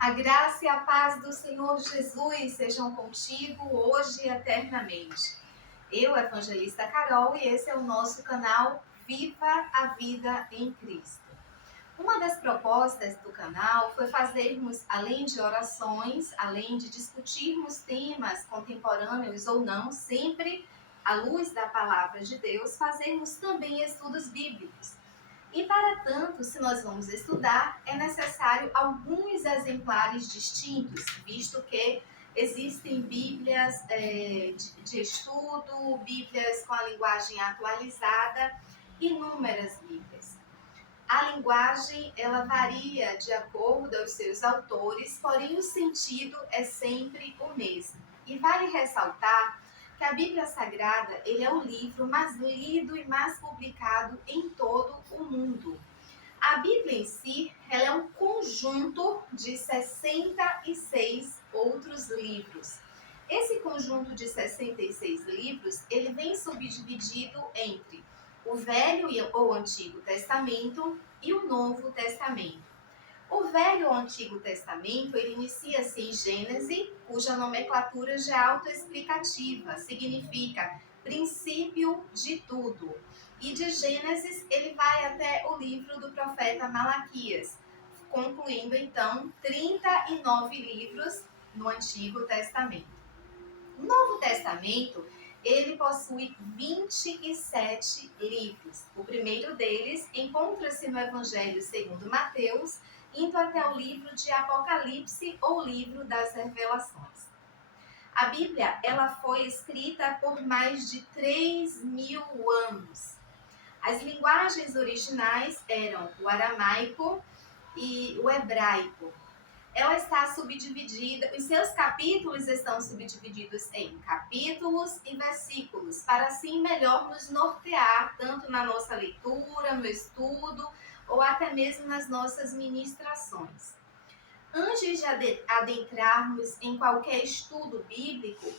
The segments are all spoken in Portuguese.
A graça e a paz do Senhor Jesus sejam contigo hoje e eternamente. Eu, Evangelista Carol, e esse é o nosso canal Viva a Vida em Cristo. Uma das propostas do canal foi fazermos, além de orações, além de discutirmos temas contemporâneos ou não, sempre à luz da palavra de Deus, fazermos também estudos bíblicos. E para tanto, se nós vamos estudar, é necessário alguns exemplares distintos, visto que existem bíblias de estudo, bíblias com a linguagem atualizada, inúmeras bíblias. A linguagem, ela varia de acordo aos seus autores, porém o sentido é sempre o mesmo. E vale ressaltar que a Bíblia Sagrada, ele é o livro mais lido e mais publicado em todo o mundo. A Bíblia em si, ela é um conjunto de 66 outros livros. Esse conjunto de 66 livros, ele vem subdividido entre o Velho ou Antigo Testamento e o Novo Testamento. O Velho ou Antigo Testamento, ele inicia-se em Gênesis, cuja nomenclatura já é autoexplicativa, significa princípio de tudo. E de Gênesis, ele vai até o livro do profeta Malaquias, concluindo então 39 livros no Antigo Testamento. O Novo Testamento, ele possui 27 livros. O primeiro deles encontra-se no Evangelho segundo Mateus, indo até o livro de Apocalipse ou livro das Revelações. A Bíblia, ela foi escrita por mais de 3.000 anos. As linguagens originais eram o aramaico e o hebraico. Ela está subdividida, os seus capítulos estão subdivididos em capítulos e versículos, para assim melhor nos nortear, tanto na nossa leitura, no estudo, ou até mesmo nas nossas ministrações. Antes de adentrarmos em qualquer estudo bíblico,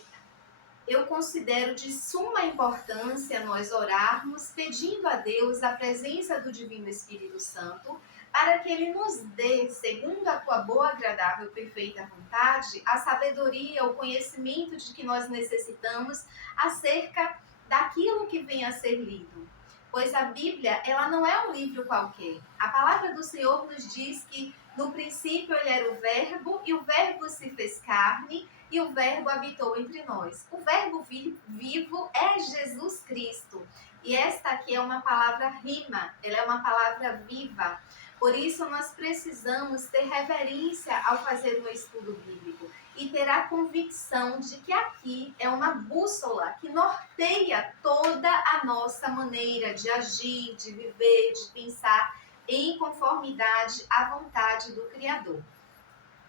eu considero de suma importância nós orarmos, pedindo a Deus a presença do Divino Espírito Santo, para que Ele nos dê, segundo a tua boa, agradável, perfeita vontade, a sabedoria, o conhecimento de que nós necessitamos acerca daquilo que vem a ser lido. Pois a Bíblia, ela não é um livro qualquer. A palavra do Senhor nos diz que no princípio Ele era o Verbo, e o Verbo se fez carne, e o Verbo habitou entre nós. O Verbo vivo é Jesus Cristo. E esta aqui é uma palavra rima, ela é uma palavra viva. Por isso, nós precisamos ter reverência ao fazer um estudo bíblico e ter a convicção de que aqui é uma bússola que norteia toda a nossa maneira de agir, de viver, de pensar em conformidade à vontade do Criador.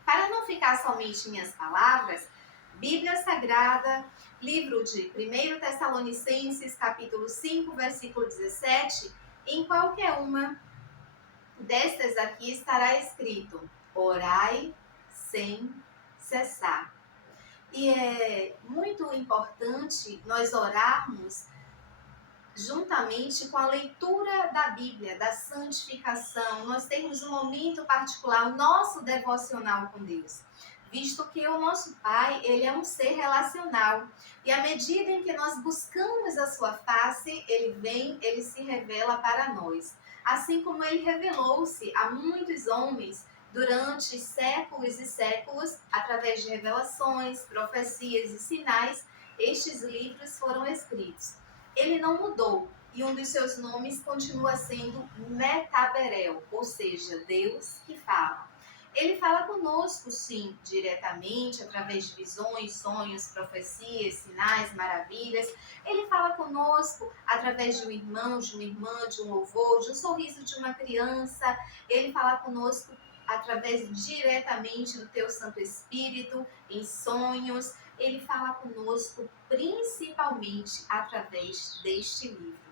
Para não ficar somente em minhas palavras, Bíblia Sagrada, livro de 1 Tessalonicenses, capítulo 5, versículo 17, em qualquer uma destas aqui estará escrito: orai sem cessar. E é muito importante nós orarmos juntamente com a leitura da Bíblia, da santificação, nós temos um momento particular, o nosso devocional com Deus, visto que o nosso Pai, ele é um ser relacional, e à medida em que nós buscamos a sua face, ele vem, ele se revela para nós, assim como ele revelou-se a muitos homens durante séculos e séculos, através de revelações, profecias e sinais. Estes livros foram escritos. Ele não mudou, e um dos seus nomes continua sendo Metaberel, ou seja, Deus que fala. Ele fala conosco, sim, diretamente, através de visões, sonhos, profecias, sinais, maravilhas. Ele fala conosco através de um irmão, de uma irmã, de um louvor, de um sorriso de uma criança. Ele fala conosco através diretamente do teu Santo Espírito, em sonhos. Ele fala conosco principalmente através deste livro.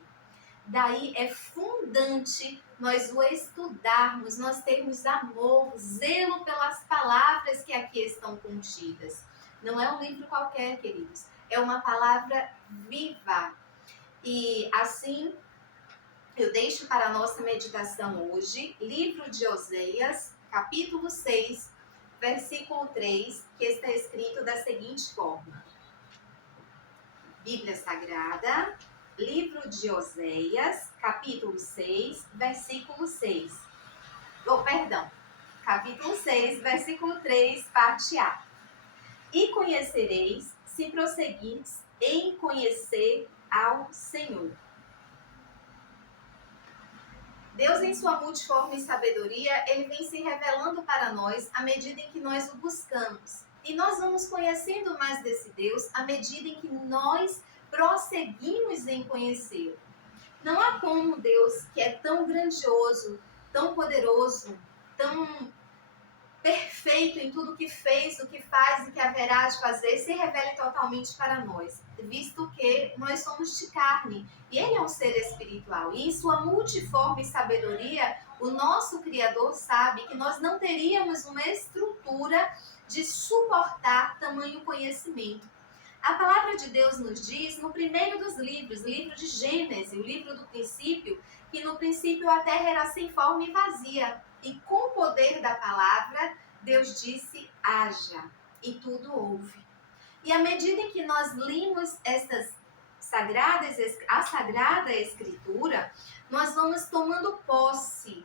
Daí é fundante nós o estudarmos, nós termos amor, zelo pelas palavras que aqui estão contidas. Não é um livro qualquer, queridos, é uma palavra viva. E assim, eu deixo para a nossa meditação hoje, livro de Oséias, capítulo 6, versículo 3, que está escrito da seguinte forma. Bíblia Sagrada, livro de Oséias, capítulo 6, versículo 6. Capítulo 6, versículo 3, parte A. E conhecereis, se prosseguires em conhecer ao Senhor. Deus, em sua multiforme sabedoria, ele vem se revelando para nós à medida em que nós o buscamos. E nós vamos conhecendo mais desse Deus à medida em que nós prosseguimos em conhecê-lo. Não há como Deus, que é tão grandioso, tão poderoso, tão perfeito em tudo que fez, o que faz e que haverá de fazer, se revele totalmente para nós, visto que nós somos de carne e ele é um ser espiritual. E em sua multiforme sabedoria, o nosso Criador sabe que nós não teríamos uma estrutura de suportar tamanho conhecimento. A palavra de Deus nos diz, no primeiro dos livros, o livro de Gênesis, o livro do princípio, que no princípio a terra era sem forma e vazia. E com o poder da palavra, Deus disse, haja, e tudo houve. E à medida em que nós limos a Sagrada Escritura, nós vamos tomando posse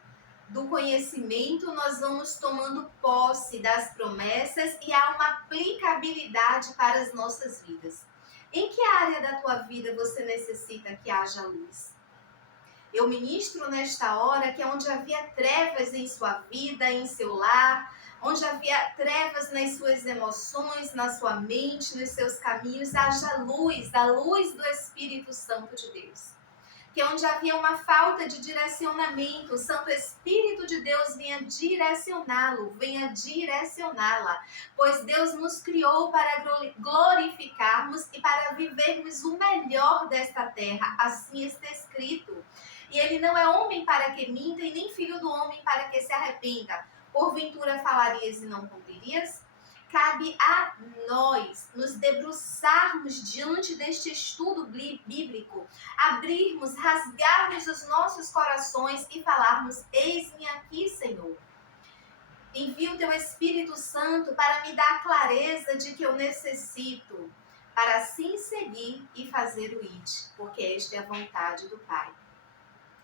do conhecimento, nós vamos tomando posse das promessas e há uma aplicabilidade para as nossas vidas. Em que área da tua vida você necessita que haja luz? Eu ministro nesta hora que é onde havia trevas em sua vida, em seu lar, onde havia trevas nas suas emoções, na sua mente, nos seus caminhos, haja luz, a luz do Espírito Santo de Deus. Que é onde havia uma falta de direcionamento, o Santo Espírito de Deus venha direcioná-lo, venha direcioná-la, pois Deus nos criou para glorificarmos e para vivermos o melhor desta terra, assim está escrito. E ele não é homem para que minta, e nem filho do homem para que se arrependa. Porventura falarias e não cumpririas? Cabe a nós nos debruçarmos diante deste estudo bíblico, abrirmos, rasgarmos os nossos corações e falarmos, eis-me aqui, Senhor. Envia o teu Espírito Santo para me dar a clareza de que eu necessito, para assim seguir e fazer o id, porque esta é a vontade do Pai.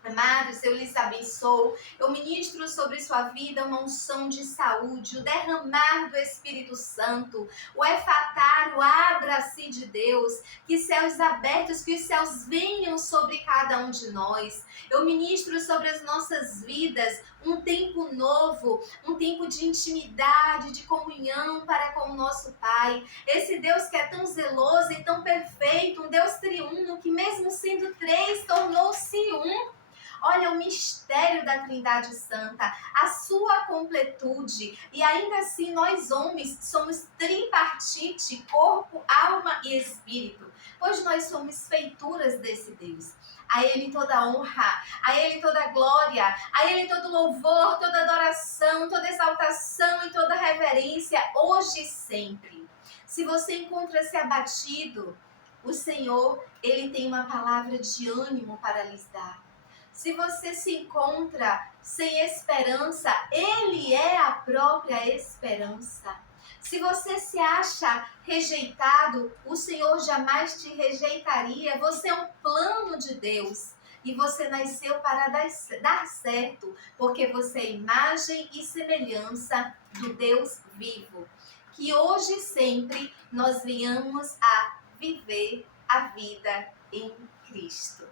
Amados, eu lhes abençoo, eu ministro sobre sua vida uma unção de saúde, o derramar do Espírito Santo, o efatar, o abra-se de Deus, que céus abertos, que os céus venham sobre cada um de nós. Eu ministro sobre as nossas vidas um tempo novo, um tempo de intimidade, de comunhão para com o nosso Pai. Esse Deus que é tão zeloso e tão perfeito, um Deus triuno que mesmo sendo três, tornou-se um. Olha o mistério da Trindade Santa, a sua completude. E ainda assim, nós homens somos tripartite, corpo, alma e espírito. Pois nós somos feituras desse Deus. A Ele toda honra, a Ele toda glória, a Ele todo louvor, toda adoração, toda exaltação e toda reverência, hoje e sempre. Se você encontra-se abatido, o Senhor, Ele tem uma palavra de ânimo para lhes dar. Se você se encontra sem esperança, Ele é a própria esperança. Se você se acha rejeitado, o Senhor jamais te rejeitaria. Você é um plano de Deus e você nasceu para dar certo, porque você é imagem e semelhança do Deus vivo. Que hoje e sempre nós venhamos a viver a vida em Cristo.